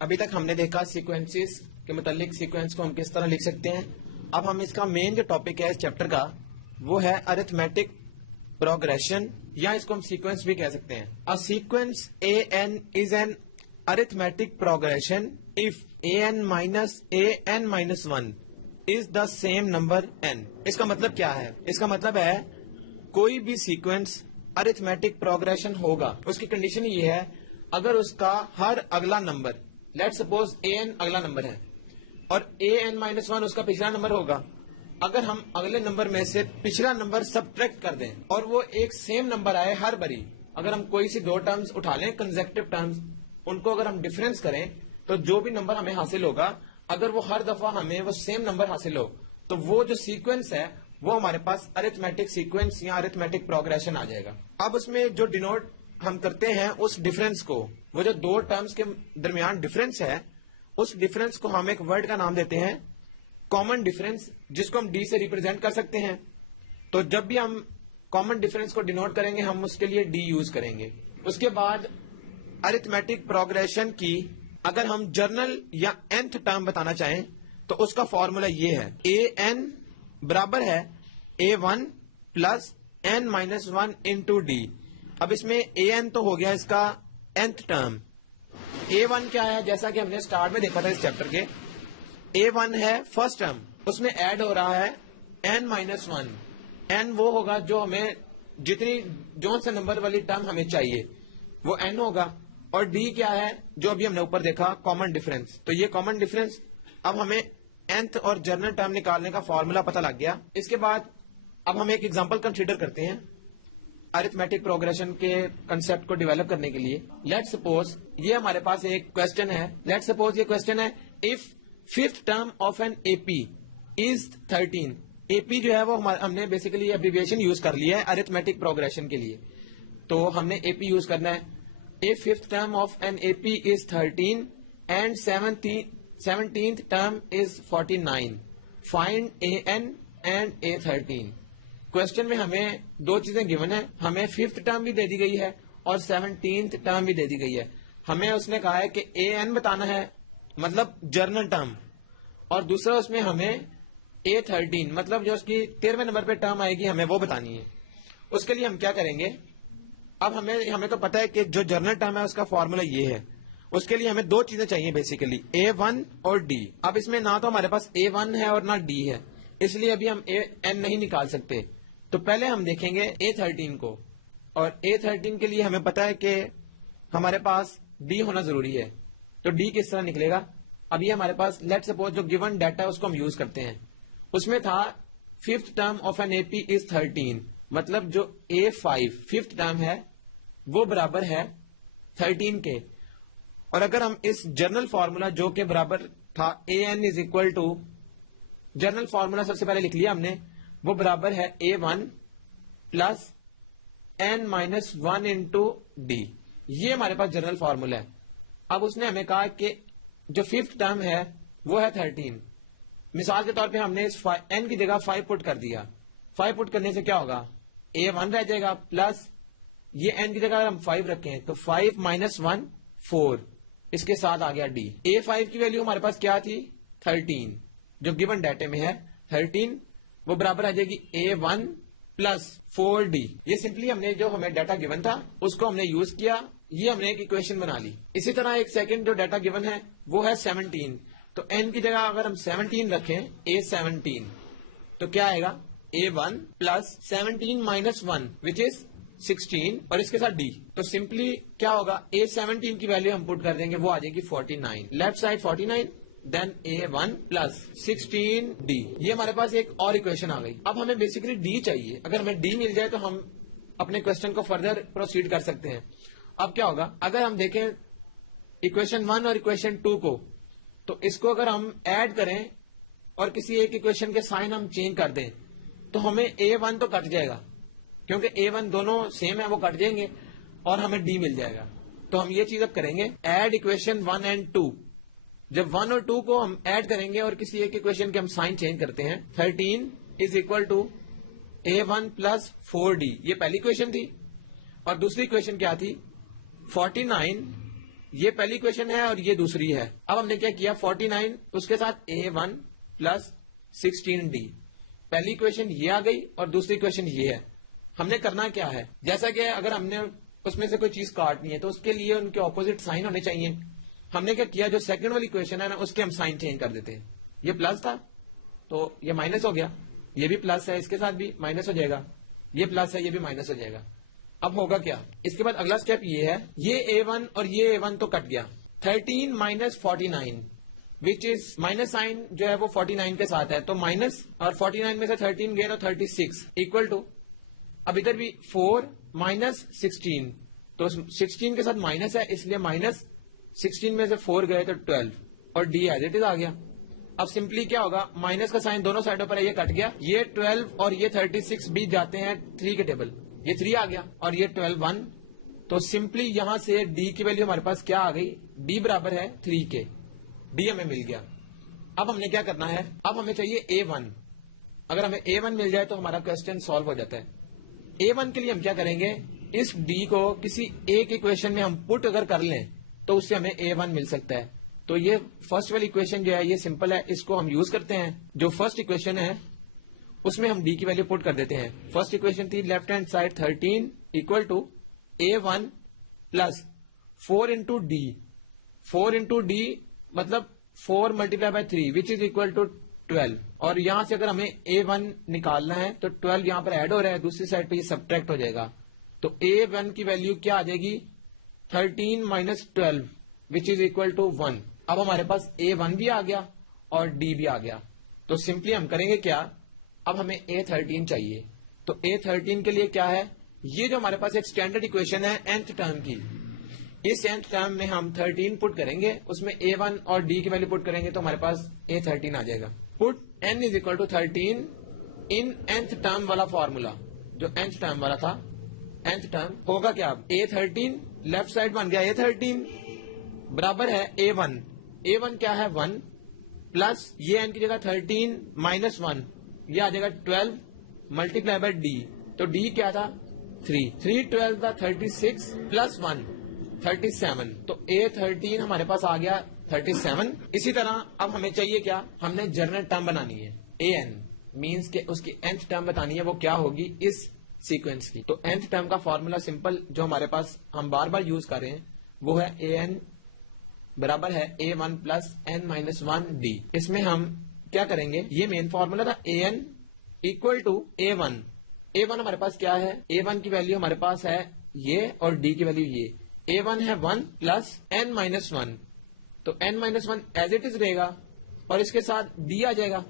ابھی تک ہم نے دیکھا سیکوینسز کے متعلق سیکوینس کو ہم کس طرح لکھ سکتے ہیں. اب ہم اس کا مین جو ٹاپک ہے اس چیپٹر کا وہ ہے ارتھمیٹک پروگریشن, یا اس کو ہم سیکوینس بھی کہہ سکتے ہیں. A sequence an is an arithmetic progression if an minus an minus 1 is the same number n. اس کا مطلب کیا ہے؟ اس کا مطلب ہے کوئی بھی سیکوینس ارتھمیٹک پروگریشن ہوگا, اس کی کنڈیشن یہ ہے اگر اس کا ہر اگلا نمبر, لیٹ سپوز an اگلا نمبر ہے اور an minus 1 اس کا پچھلا نمبر ہوگا, اگر ہم اگلے نمبر میں سے پچھلا نمبر سبٹریکٹ کر دیں اور وہ ایک سیم نمبر آئے ہر باری, اگر ہم کوئی سی دو ٹرمز اٹھا لیں کنزیکٹو ٹرمز, ان کو اگر ہم ڈفرینس کریں تو جو بھی نمبر ہمیں حاصل ہوگا اگر وہ ہر دفعہ ہمیں وہ سیم نمبر حاصل ہو تو وہ جو سیکوینس ہے وہ ہمارے پاس ارتھمیٹک سیکوینس یا ارتھمیٹک پروگریشن آ جائے گا. اب اس میں جو ڈینوٹ ہم کرتے ہیں اس ڈفرینس کو, وہ جو دو ٹرمز کے درمیان ڈفرینس ہے اس ڈفرینس کو ہم ایک ورڈ کا نام دیتے ہیں کامن ڈفرینس, جس کو ہم ڈی سے ریپرزینٹ کر سکتے ہیں. تو جب بھی ہم کامن ڈفرینس کو ڈینوٹ کریں گے ہم اس کے لیے ڈی یوز کریں گے. اس کے بعد ارتھمیٹک پروگریشن کی اگر ہم جرنل یا nth ٹرم بتانا چاہیں تو اس کا فارمولا یہ ہے an برابر ہے a1 plus n minus 1 into D. اب اس میں an تو ہو گیا اس کا nth ٹرم, a1 کیا ہے جیسا کہ ہم نے اسٹارٹ میں دیکھا تھا اس چیپٹر کے, a1 ہے فرسٹ ٹرم, اس میں ایڈ ہو رہا ہے n مائنس 1. n وہ ہوگا جو ہمیں جتنی جون سے نمبر والی ٹرم ہمیں چاہیے وہ n ہوگا, اور ڈی کیا ہے جو ابھی ہم نے اوپر دیکھا کامن ڈفرینس. تو یہ کامن ڈفرینس اب ہمیں nth اور جرنل ٹرم نکالنے کا فارمولا پتہ لگ گیا. اس کے بعد اب ہم ایک ایگزامپل کنسیڈر کرتے ہیں ارتھمیٹک پروگریشن کے کنسپٹ کو ڈیولپ کرنے کے لیے. لیٹ سپوز یہ ہمارے پاس ایک کوشچن ہے, لیٹ سپوز یہ کوشچن ہے of fifth term of an A P is 13. A P جو ہے وہ ہم نے بیسیکلی ابریویشن یوز کر لیا ہے ارتھمیٹک پروگریشن کے لیے, تو ہم نے اے پی یوز کرنا ہے. If fifth term of an AP is 13 and 17th term is 49, find AN and A13. Question میں ہمیں دو چیزیں گیون ہیں, ہمیں ففتھ ٹرم بھی دے دی گئی ہے اور 17th ٹرم بھی دے دی گئی ہے. ہمیں اس نے کہا ہے کہ AN بتانا ہے مطلب جرنل ٹرم, اور دوسرا اس میں ہمیں A13 مطلب جو اس کی 13ویں نمبر پہ ٹرم آئے گی ہمیں وہ بتانی ہے. اس کے لیے ہم کیا کریں گے, اب ہمیں تو پتا ہے کہ جو جرنل ٹرم ہے اس کا فارمولا یہ ہے, اس کے لیے ہمیں دو چیزیں چاہیے بیسیکلی A1 اور D. اب اس میں نہ تو ہمارے پاس A1 ہے اور نہ D ہے, اس لیے ابھی ہم N نہیں نکال سکتے. تو پہلے ہم دیکھیں گے A13 کو, اور A13 کے لیے ہمیں پتا ہے کہ ہمارے پاس D ہونا ضروری ہے. تو D کس طرح نکلے گا, ابھی ہمارے پاس لیٹ سپوز جو گیون ڈیٹا ہے اس کو ہم یوز کرتے ہیں. اس میں تھا fifth term of N AP is 13, مطلب جو A5 ففتھ ٹرم ہے وہ برابر ہے 13 کے. اور اگر ہم اس جرنل فارمولا جو کہ برابر تھا AN is equal to, general formula سب سے پہلے لکھ لیا ہم نے, وہ برابر ہے A1 plus N minus 1 into D. یہ ہمارے پاس جرنل فارمولا ہے. اب اس نے ہمیں کہا کہ جو ففتھ ٹرم ہے وہ ہے 13. مثال کے طور پہ ہم نے اس N کی جگہ 5 پٹ کر دیا. 5 پٹ کرنے سے کیا ہوگا, A1 رہ جائے گا پلس یہ n کی جگہ اگر ہم 5 رکھیں تو 5 مائنس 1 4, اس کے ساتھ آ گیا D. A5 کی ویلیو ہمارے پاس کیا تھی 13, جو گیون ڈیٹے میں ہے 13, وہ برابر آ جائے گی A1 پلس 4D. یہ سمپلی ہم نے جو ہمیں ڈیٹا گیون تھا اس کو ہم نے یوز کیا, یہ ہم نے ایک ایکویشن بنا لی. اسی طرح ایک سیکنڈ جو ڈیٹا گیون ہے وہ ہے 17, تو n کی جگہ اگر ہم 17 رکھیں A17 تو کیا آئے گا A1 پلس 17 مائنس 1 وچ از 16 اور اس کے ساتھ D. تو سمپلی کیا ہوگا A17 کی ویلیو ہم پٹ کر دیں گے, وہ آ جائے گی 49, لیفٹ سائڈ 49 دین A1 پلس 16D. یہ ہمارے پاس ایک اور اکویشن آ گئی. اب ہمیں بیسیکلی D چاہیے, اگر ہمیں D مل جائے تو ہم اپنے کوشچن کو فردر پروسیڈ کر سکتے ہیں. اب کیا ہوگا, اگر ہم دیکھیں اکویشن 1 اور اکویشن 2 کو, تو اس کو اگر ہم ایڈ کریں اور کسی ایک اکویشن کے سائن ہم چینج کر دیں تو ہمیں A1 تو کٹ جائے گا, کیونکہ A1 دونوں سیم ہیں وہ کٹ جائیں گے اور ہمیں D مل جائے گا. تو ہم یہ چیز اب کریں گے, ایڈ اکویشن 1 اینڈ 2. جب 1 اور 2 کو ہم ایڈ کریں گے اور کسی ایک اکویشن کے ہم سائن چینج کرتے ہیں, 13 از equal to A1 plus 4D. یہ پہلی اکویشن تھی, اور دوسری اکویشن کیا تھی 49, یہ پہلی اکویشن ہے اور یہ دوسری ہے. اب ہم نے کیا کیا 49 اس کے ساتھ A1 پلس 16D. پہلی اکویشن یہ آ گئی اور دوسری اکویشن یہ ہے. ہم نے کرنا کیا ہے, جیسا کہ اگر ہم نے اس میں سے کوئی چیز کاٹنی ہے تو اس کے لیے ان کے اپوزٹ سائن ہونے چاہیے. ہم نے کیا کیا, جو سیکنڈ والی اکویشن ہے نا اس کے ہم سائن چینج کر دیتے ہیں. یہ پلس تھا تو یہ مائنس ہو گیا, یہ بھی پلس ہے اس کے ساتھ بھی مائنس ہو جائے گا, یہ پلس ہے یہ بھی مائنس ہو جائے گا. اب ہوگا کیا, اس کے بعد اگلا اسٹیپ یہ ہے, یہ A1 اور یہ A1 تو کٹ گیا. 13 minus 49 which is minus sign جو ہے وہ 49 کے ساتھ ہے, تو مائنس اور 49 میں سے 13 گئے تو 36 اکول ٹو, اب ادھر بھی 4 مائنس 16 تو 16 کے ساتھ مائنس ہے اس لیے مائنس 16 میں سے 4 گئے تو 12 اور ڈی ایز اٹ از آ گیا. اب سمپلی کیا ہوگا, مائنس کا سائن دونوں سائڈوں پر ہے, یہ کٹ گیا, یہ 12 اور یہ 36 بھی جاتے ہیں 3 کے ٹیبل, یہ 3 آ گیا اور یہ 12 1. تو سمپلی یہاں سے ڈی کی ویلیو ہمارے پاس کیا آ گئی, ڈی برابر ہے 3 کے. ڈی ہمیں مل گیا. اب ہم نے کیا کرنا ہے, اب ہمیں چاہیے A1. اگر ہمیں A1 مل جائے تو ہمارا کوسچن سالو ہو جاتا ہے. A1 کے لیے ہم کیا کریں گے, اس ڈی کو کسی ایک اکویشن میں ہم پٹ اگر کر لیں تو اس سے ہمیں A1 مل سکتا ہے. تو یہ فرسٹ والی اکویشن جو ہے یہ سمپل ہے, اس کو ہم یوز کرتے ہیں. جو فرسٹ اکویشن ہے اس میں ہم ڈی کی ویلیو پٹ کر دیتے ہیں. فرسٹ اکویشن تھی left hand side 13 equal to A1 plus 4 into D. 4 into D مطلب 4 multiply by 3 which is equal to 12. اور یہاں سے اگر ہمیں A1 نکالنا ہے تو 12 یہاں پر ایڈ ہو رہا ہے, دوسری سائڈ پہ یہ سبٹریکٹ ہو جائے گا. تو A1 کی ویلیو کیا آ جائے گی, 13 minus 12 which is equal to 1. اب ہمارے پاس A1 بھی آ گیا اور ڈی بھی آ گیا. تو سمپلی ہم کریں گے کیا, اب ہمیں A13 چاہیے. تو A13 کے لیے کیا ہے, یہ جو ہمارے پاس ایک اسٹینڈرڈ اکویشن ہے nth ٹرم کی, اس nth ٹرم میں ہم 13 پٹ کریں گے, اس میں A1 اور ڈی کی ویلیو پٹ کریں گے تو ہمارے پاس A13 آ جائے گا. Put n is equal to 13 in nth term والا فارمولا, جو nth ٹرم والا تھا. nth ٹرم ہوگا کیا, اب A13 لیفٹ سائڈ بن گیا A13 برابر ہے A1. A1 کیا ہے 1 پلس یہ n کی جگہ 13 مائنس 1, یہ آ جائے گا 12 ملٹیپلائی بائی ڈی. تو ڈی کیا تھا 3, 3 12 تھا 36 پلس 1 37. تو A13 ہمارے پاس آ گیا 37. اسی طرح اب ہمیں چاہیے کیا, ہم نے جنرل ٹرم بنانی ہے AN مینس کہ اس کی nth ٹرم بتانی ہے وہ کیا ہوگی اس سیکوینس کی. تو nth ٹرم کا فارمولا سمپل جو ہمارے پاس ہم بار بار یوز کر رہے ہیں وہ ہے AN برابر ہے A1 plus n minus 1 d. اس میں ہم کیا کریں گے, یہ مین فارمولا تھا AN equal to A1. A1 ہمارے پاس کیا ہے, A1 کی ویلیو ہمارے پاس ہے یہ اور ڈی کی ویلیو یہ. A1 ہے 1 پلس n مائنس 1, تو n minus 1 as it is رہے گا اور اس کے ساتھ ڈی آ جائے گا.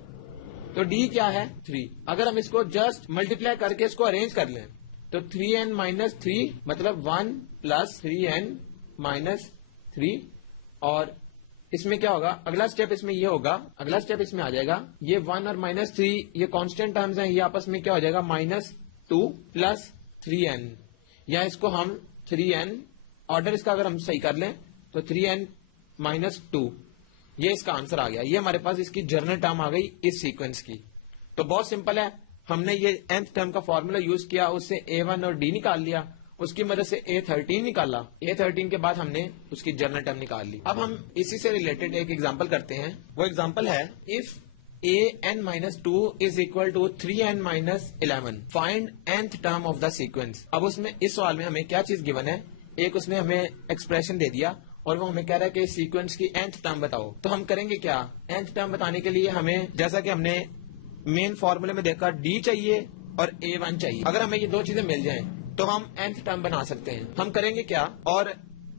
تو ڈی کیا ہے 3. اگر ہم اس کو جسٹ ملٹیپلائی کر کے اس کو ارینج کر لیں تو 3n مائنس 3 مطلب 1 پلس 3n مائنس 3. اور اس میں کیا ہوگا, اگلا اسٹیپ اس میں یہ ہوگا, اگلا اسٹیپ اس میں آ جائے گا, یہ 1 اور مائنس 3 یہ کانسٹینٹ ٹرمز ہیں, یہ آپس میں کیا ہو جائے گا مائنس 2 پلس 3n, یا اس کو ہم 3n آرڈر اس کا اگر ہم صحیح کر لیں تو 3n مائنس 2, یہ اس کا آنسر آ گیا. یہ ہمارے پاس اس کی جرنل ٹرم آ گئی اس سیکوینس کی. تو بہت سمپل ہے, ہم نے یہ nth ٹرم کا فارمولا یوز کیا, اس سے A1 اور ڈی نکال لیا, اس کی مدد سے A13 نکالا. A13 کے بعد ہم نے اس کی جرنل ٹرم نکال لی. اب ہم اسی سے ریلیٹڈ ایک ایگزامپل کرتے ہیں. وہ ایگزامپل ہے if an-2 is equal to 3n minus 11 find nth term of the sequence. اب اس میں اس سوال میں ہمیں کیا چیز گیون ہے, ایک اس نے ہمیں ایکسپریشن دے دیا اور وہ ہمیں کہہ رہا ہے کہ سیکوینس کی nth ٹرم بتاؤ. تو ہم کریں گے کیا, nth ٹرم بتانے کے لیے ہمیں جیسا کہ ہم نے مین فارمولے میں دیکھا ڈی چاہیے اور A1 چاہیے. اگر ہمیں یہ دو چیزیں مل جائیں تو ہم nth ٹرم بنا سکتے ہیں. ہم کریں گے کیا, اور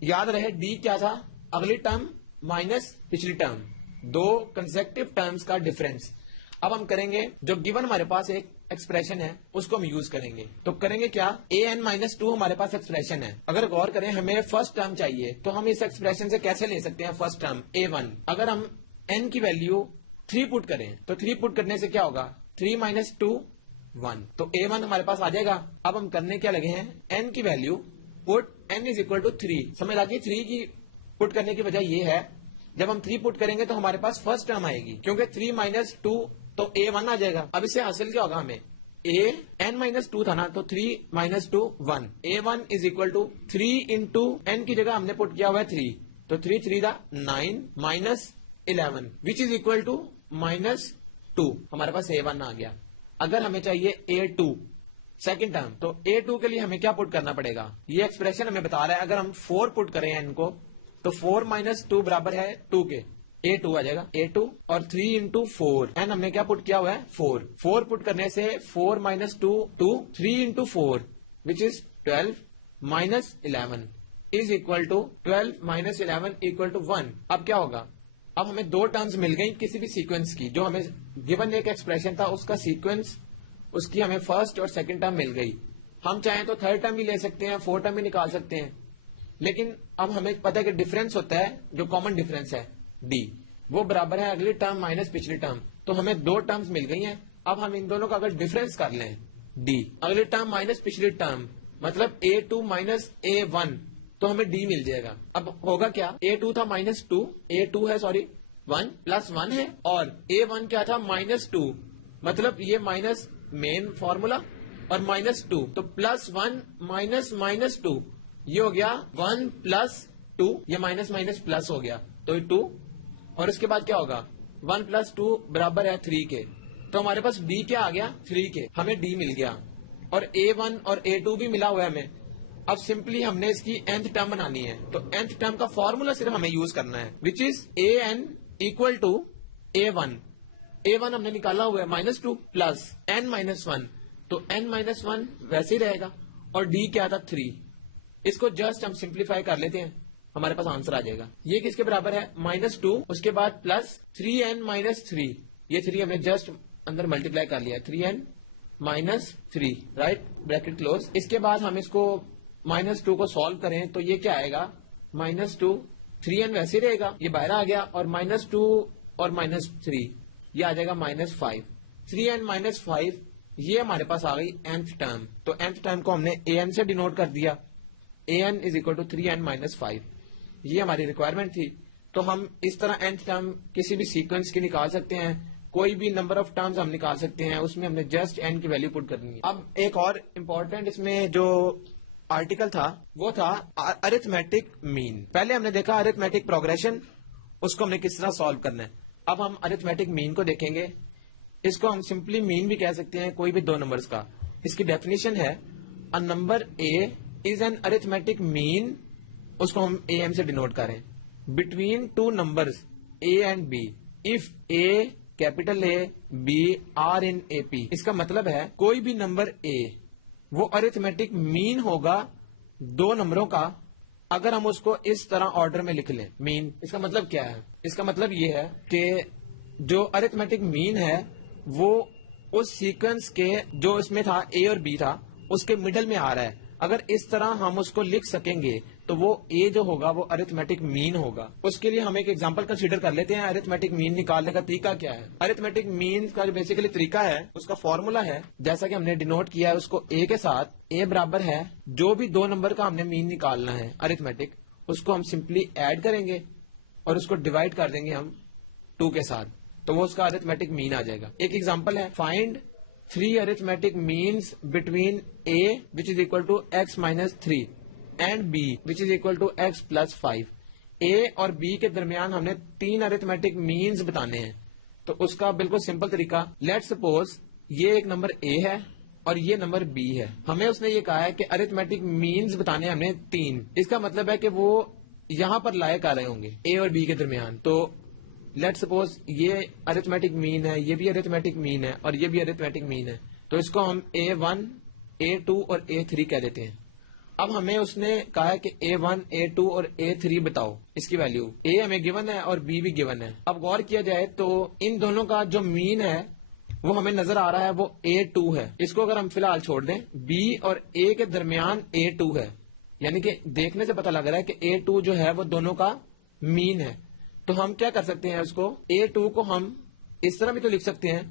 یاد رہے ڈی کیا تھا, اگلی ٹرم مائنس پچھلی ٹرم, دو کنسیکٹیو ٹرمز کا ڈفرنس. اب ہم کریں گے جو گیون ہمارے پاس ایک ایکسپریشن ہے اس کو ہم یوز کریں گے. تو کریں گے کیا, an-2 ہمارے پاس ایکسپریشن ہے. اگر غور کریں ہمیں فرسٹ ٹرم چاہیے تو ہم اس ایکسپریشن سے کیسے لے سکتے ہیں فرسٹ ٹرم A1. اگر ہم n کی ویلیو 3 پٹ کریں تو 3 پٹ کرنے سے کیا ہوگا, 3 مائنس 2 1, تو A1 ہمارے پاس آ جائے گا. اب ہم کرنے کیا لگے ہیں, n کی value put n is equal to 3. سمجھ آتی ہے 3 کی پٹ کرنے کی وجہ یہ ہے جب ہم 3 پٹ کریں گے تو ہمارے پاس فرسٹ ٹرم آئے گی, کیونکہ 3 مائنس 2 تو A1 آ جائے گا. اب اس سے حاصل کیا ہوگا, ہمیں n مائنس 2 تھا نا, تو 3 minus 2 1, A1 is equal to 3 into n کی جگہ ہم نے پٹ کیا ہوا ہے 3, تو 3 3 دا 9 minus 11 which is equal to -2. ہمارے پاس A1 آ گیا. اگر ہمیں چاہیے A2 سیکنڈ ٹرم تو A2 کے لیے ہمیں کیا پٹ کرنا پڑے گا؟ یہ ایکسپریشن ہمیں بتا رہا ہے اگر ہم 4 پٹ کریں ان کو تو 4 - 2 برابر ہے 2 کے. A2 آ جائے گا A2 اور 3 into 4 اینڈ ہم نے کیا پٹ کیا ہوا ہے 4 پٹ کرنے سے 4 - 2 2 3 into 4 which is 12 minus 11 is equal to 12 minus 11 equal to 1. اب کیا ہوگا؟ اب ہمیں دو ٹرمز مل گئی کسی بھی سیکوینس کی جو ہمیں گیون ایک ایکسپریشن تھا اس کا سیکوینس اس کی ہمیں فرسٹ اور سیکنڈ ٹرم مل گئی. ہم چاہیں تو تھرڈ ٹرم بھی لے سکتے ہیں فورتھ ٹرم بھی نکال سکتے ہیں لیکن اب ہمیں پتا ہے کہ ڈفرینس ہوتا ہے جو کامن ڈفرینس ہے ڈی وہ برابر ہے اگلی ٹرم مائنس پچھلی ٹرم. تو ہمیں دو ٹرمز مل گئی ہیں. اب ہم ان دونوں کا اگر ڈفرینس کر لیں ڈی اگلی ٹرم مائنس پچھلی ٹرم مطلب A2 minus A1 تو ہمیں ڈی مل جائے گا. اب ہوگا کیا A2 تھا -2 A2 ہے سوری 1 + 1 ہے اور A1 کیا تھا -2 مطلب یہ مائنس مین فارمولا اور -2 تو +1 - -2 یہ ہو گیا 1 + 2 یہ مائنس مائنس پلس ہو گیا تو یہ 2 اور اس کے بعد کیا ہوگا 1 + 2 برابر ہے 3 کے. تو ہمارے پاس ڈی کیا آ گیا 3 کے. ہمیں ڈی مل گیا اور A1 اور A2 بھی ملا ہوا ہے ہمیں. اب سمپلی ہم نے اس کی nth ٹرم بنانی ہے تو nth ٹرم کا فارمولا صرف ہمیں یوز کرنا ہے which is an equal to A1. A1 ہم نے نکالا ہوا ہے -2 plus n - 1 تو n - 1 ویسے ہی رہے گا اور ڈی کیا تھا 3. اس کو جسٹ ہم سمپلیفائی کر لیتے ہیں ہمارے پاس آنسر آ جائے گا. یہ کس کے برابر ہے -2 اس کے بعد پلس 3n - 3 یہ 3 ہم نے جسٹ اندر ملٹیپلائی کر لیا 3n - 3 رائٹ بریکٹ کلوز. اس کے بعد ہم اس کو -2 کو سالو کریں تو یہ کیا آئے گا -2 3n ویسے رہے گا یہ باہر آ گیا اور -2 اور -3 یہ آ جائے گا -5 3n - 5 یہ ہمارے پاس آ گئی nth ٹرم. تو nth ٹرم کو ہم نے an سے ڈینوٹ کر دیا an is equal to 3n - 5 یہ ہماری ریکوائرمنٹ تھی. تو ہم اس طرح nth ٹرم کسی بھی سیکوینس کی نکال سکتے ہیں کوئی بھی نمبر آف ٹرمز ہم نکال سکتے ہیں اس میں ہم نے جسٹ n کی ویلیو پٹ کرنی ہے. اب ایک اور امپورٹنٹ اس میں جو آرٹیکل تھا وہ تھا ارتھمیٹک مین. پہلے ہم نے دیکھا ارتھمیٹک پروگریشن اس کو ہم نے کس طرح سالو کرنا ہے. اب ہم ارتھمیٹک مین کو دیکھیں گے. اس کو ہم سمپلی مین بھی کہہ سکتے ہیں کوئی بھی دو نمبرز کا. اس کی ڈیفینیشن ہے a number a is an arithmetic mean اس کو ہم am سے ڈینوٹ کریں between two numbers a and b if a capital A B are in AP. اس کا مطلب ہے کوئی بھی نمبر a وہ ارتھمیٹک مین ہوگا دو نمبروں کا اگر ہم اس کو اس طرح آرڈر میں لکھ لیں. مین اس کا مطلب کیا ہے؟ اس کا مطلب یہ ہے کہ جو ارتھمیٹک مین ہے وہ اس سیکوینس کے جو اس میں تھا اے اور بی تھا اس کے مڈل میں آ رہا ہے. اگر اس طرح ہم اس کو لکھ سکیں گے تو وہ اے جو ہوگا وہ ارتھمیٹک مین ہوگا. اس کے لیے ہم ایک ایگزامپل کنسیڈر کر لیتے ہیں. ارتھمیٹک مین نکالنے کا طریقہ کیا ہے؟ ارتھمیٹک مین کا جو بیسیکلی طریقہ ہے اس کا فارمولا ہے جیسا کہ ہم نے ڈینوٹ کیا ہے اس کو اے کے ساتھ. اے برابر ہے جو بھی دو نمبر کا ہم نے مین نکالنا ہے ارتھمیٹک اس کو ہم سمپلی ایڈ کریں گے اور اس کو ڈیوائڈ کر دیں گے ہم 2 کے ساتھ تو وہ اس کا ارتھمیٹک مین آ جائے گا. ایک ایگزامپل ہے find 3 arithmetic means between A which is equal to x minus 3 and B which is equal to x plus 5. A اور B کے درمیان ہم نے 3 arithmetic means بتانے ہیں تو اس کا بالکل سمپل طریقہ لیٹ سپوز یہ ایک نمبر A ہے اور یہ نمبر B ہے. ہمیں اس نے یہ کہا ہے کہ arithmetic means بتانے ہم نے 3. اس کا مطلب ہے کہ وہ یہاں پر لائے کر رہے ہوں گے A اور B کے درمیان. تو لیٹ سپوز یہ ارتھمیٹک مین ہے یہ بھی ارتھمیٹک مین ہے اور یہ بھی ارتھمیٹک مین ہے تو اس کو ہم A1 A2 اور A3 کہہ دیتے ہیں. اب ہمیں اس نے کہا ہے کہ A1 A2 اور A3 بتاؤ اس کی ویلیو. A ہمیں گیون ہے اور B بھی گیون ہے. اب غور کیا جائے تو ان دونوں کا جو مین ہے وہ ہمیں نظر آ رہا ہے وہ A2 ہے. اس کو اگر ہم فی الحال چھوڑ دیں B اور A کے درمیان A2 ہے یعنی کہ دیکھنے سے پتہ لگ رہا ہے کہ A2 جو ہے وہ دونوں کا مین ہے. تو ہم کیا کر سکتے ہیں اس کو A2 کو ہم اس طرح بھی تو لکھ سکتے ہیں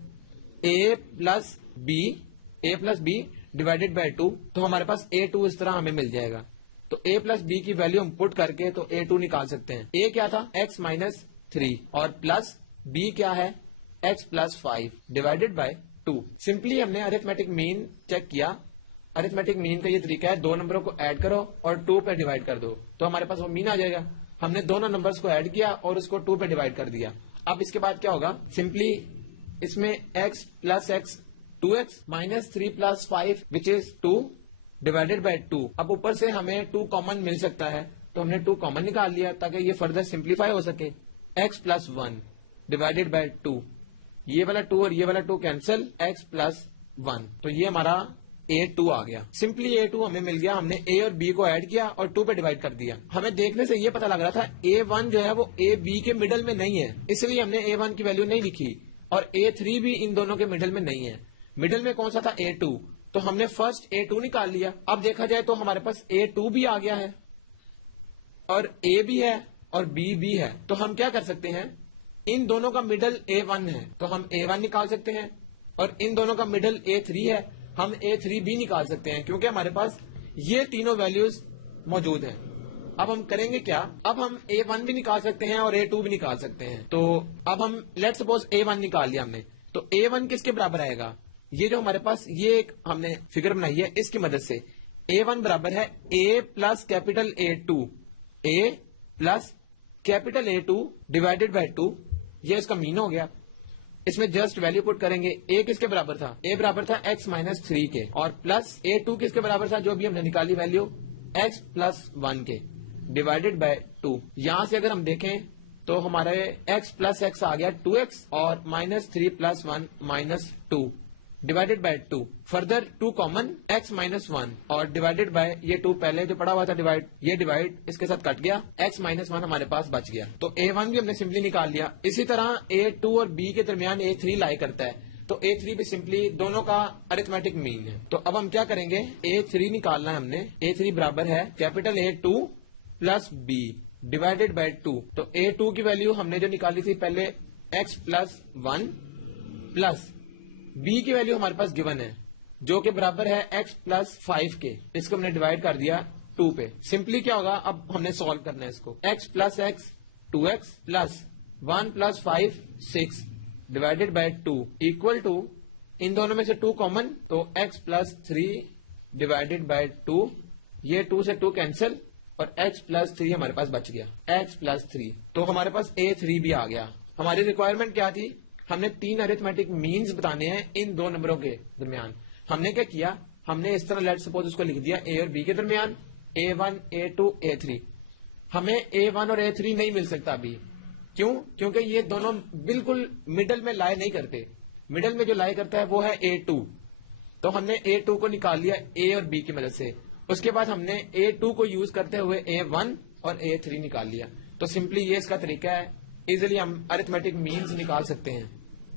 A plus B divided by 2 تو ہمارے پاس A2 اس طرح ہمیں مل جائے گا. تو A plus B کی ویلیو ہم پٹ کر کے تو A2 نکال سکتے ہیں. A کیا تھا x minus 3 اور پلس B کیا ہے x plus 5 divided by 2. Simply ہم نے ارتھمیٹک مین چیک کیا. ارتھمیٹک مین کا یہ طریقہ ہے دو نمبروں کو ایڈ کرو اور 2 پہ ڈیوائڈ کر دو تو ہمارے پاس وہ مین آ جائے گا. ہم نے دونوں نمبرز کو ایڈ کیا اور اس کو 2 پہ ڈیوائڈ کر دیا. اب اس کے بعد کیا ہوگا, سمپلی اس میں x plus x 2x minus 3 plus 5 which is 2 divided by 2. اب اوپر سے ہمیں 2 کامن مل سکتا ہے تو ہم نے 2 کامن نکال لیا تاکہ یہ فردر سمپلیفائی ہو سکے. x پلس 1 ڈیوائڈیڈ بائی 2, یہ والا 2 اور یہ والا 2 کینسل, x پلس 1, تو یہ ہمارا A2 آ گیا. سمپلی A2 ہمیں مل گیا, ہم نے A اور B کو ایڈ کیا اور 2 پہ ڈیوائڈ کر دیا. ہمیں دیکھنے سے یہ پتا لگ رہا تھا A1 جو ہے وہ AB کے مڈل میں نہیں ہے, اس لیے ہم نے A1 کی ویلیو نہیں لکھی, اور A3 بھی ان دونوں کے مڈل میں نہیں ہے. مڈل میں کون سا تھا, A2, تو ہم نے فرسٹ A2 نکال لیا. اب دیکھا جائے تو ہمارے پاس A2 بھی آ گیا ہے اور A بھی ہے اور B بھی ہے, تو ہم کیا کر سکتے ہیں, ان دونوں کا مڈل A1 ہے تو ہم A1 نکال سکتے ہیں, اور ان دونوں کا مڈل A3 ہے, ہم A3 بھی نکال سکتے ہیں, کیونکہ ہمارے پاس یہ تینوں ویلیوز موجود ہیں. اب ہم کریں گے کیا, اب ہم A1 بھی نکال سکتے ہیں اور A2 بھی نکال سکتے ہیں. تو اب ہم لیٹ سپوز A1 نکال لیا ہم نے, تو A1 کس کے برابر آئے گا, یہ جو ہمارے پاس یہ ایک ہم نے فگر بنائی ہے اس کی مدد سے, A1 برابر ہے A plus capital A2, A plus capital A2 divided by 2, یہ اس کا مین ہو گیا. اس میں جسٹ ویلیو پٹ کریں گے, A کس کے برابر تھا, A برابر تھا x مائنس 3 کے, اور پلس A2 کس کے برابر تھا, جو بھی ہم نے نکالی ویلیو x پلس 1 کے, ڈیوائڈیڈ بائی 2. یہاں سے اگر ہم دیکھیں تو ہمارے x پلس ایکس آ گیا 2x, اور minus 3 plus 1 minus 2 divided by 2. Further 2 common, x minus 1 اور ڈیوائڈیڈ بائی یہ 2 پہلے جو پڑا ہوا تھا ڈیوائڈ, یہ ڈیوائڈ اس کے ساتھ کٹ گیا, x مائنس 1 ہمارے پاس بچ گیا. تو A1 بھی ہم نے سمپلی نکال لیا. اسی طرح A2 اور B کے درمیان A3 لائی کرتا ہے, تو A3 بھی سمپلی دونوں کا ارتھمیٹک مین ہے. تو اب ہم کیا کریں گے, A3 نکالنا ہے ہم نے, A3 برابر ہے capital A2 plus B divided by 2. تو A2 کی ویلیو ہم نے جو نکالی تھی پہلے x پلس 1 پلس B کی ویلیو ہمارے پاس گیون ہے جو کہ برابر ہے x پلس 5 کے, اس کو ہم نے ڈیوائڈ کر دیا 2 پہ. سمپلی کیا ہوگا, اب ہم نے سالو کرنا ہے اس کو, x plus x 2x plus 1 plus 5 6 divided by 2 equal to, ان دونوں میں سے 2 کامن, تو x پلس 3 ڈیوائڈیڈ بائی 2, یہ 2 سے 2 کینسل, اور x پلس 3 ہمارے پاس بچ گیا, x پلس 3. تو ہمارے پاس A3 بھی آ گیا. ہماری ریکوائرمنٹ کیا تھی, ہم نے 3 ارتھمیٹک مینز بتانے ہیں ان 2 نمبروں کے درمیان. ہم نے کیا کیا, ہم نے اس طرح لیٹ سپوز اس کو لکھ دیا A اور B کے درمیان A1 A2 A3. ہمیں A1 اور A3 نہیں مل سکتا ابھی, کیوں, کیونکہ یہ دونوں بالکل مڈل میں لائے نہیں کرتے. مڈل میں جو لائے کرتا ہے وہ ہے A2, تو ہم نے A2 کو نکال لیا A اور B کی مدد سے. اس کے بعد ہم نے A2 کو یوز کرتے ہوئے A1 اور A3 نکال لیا. تو سمپلی یہ اس کا طریقہ ہے, ایزیلی ہم ارتھمیٹک مینز نکال سکتے ہیں.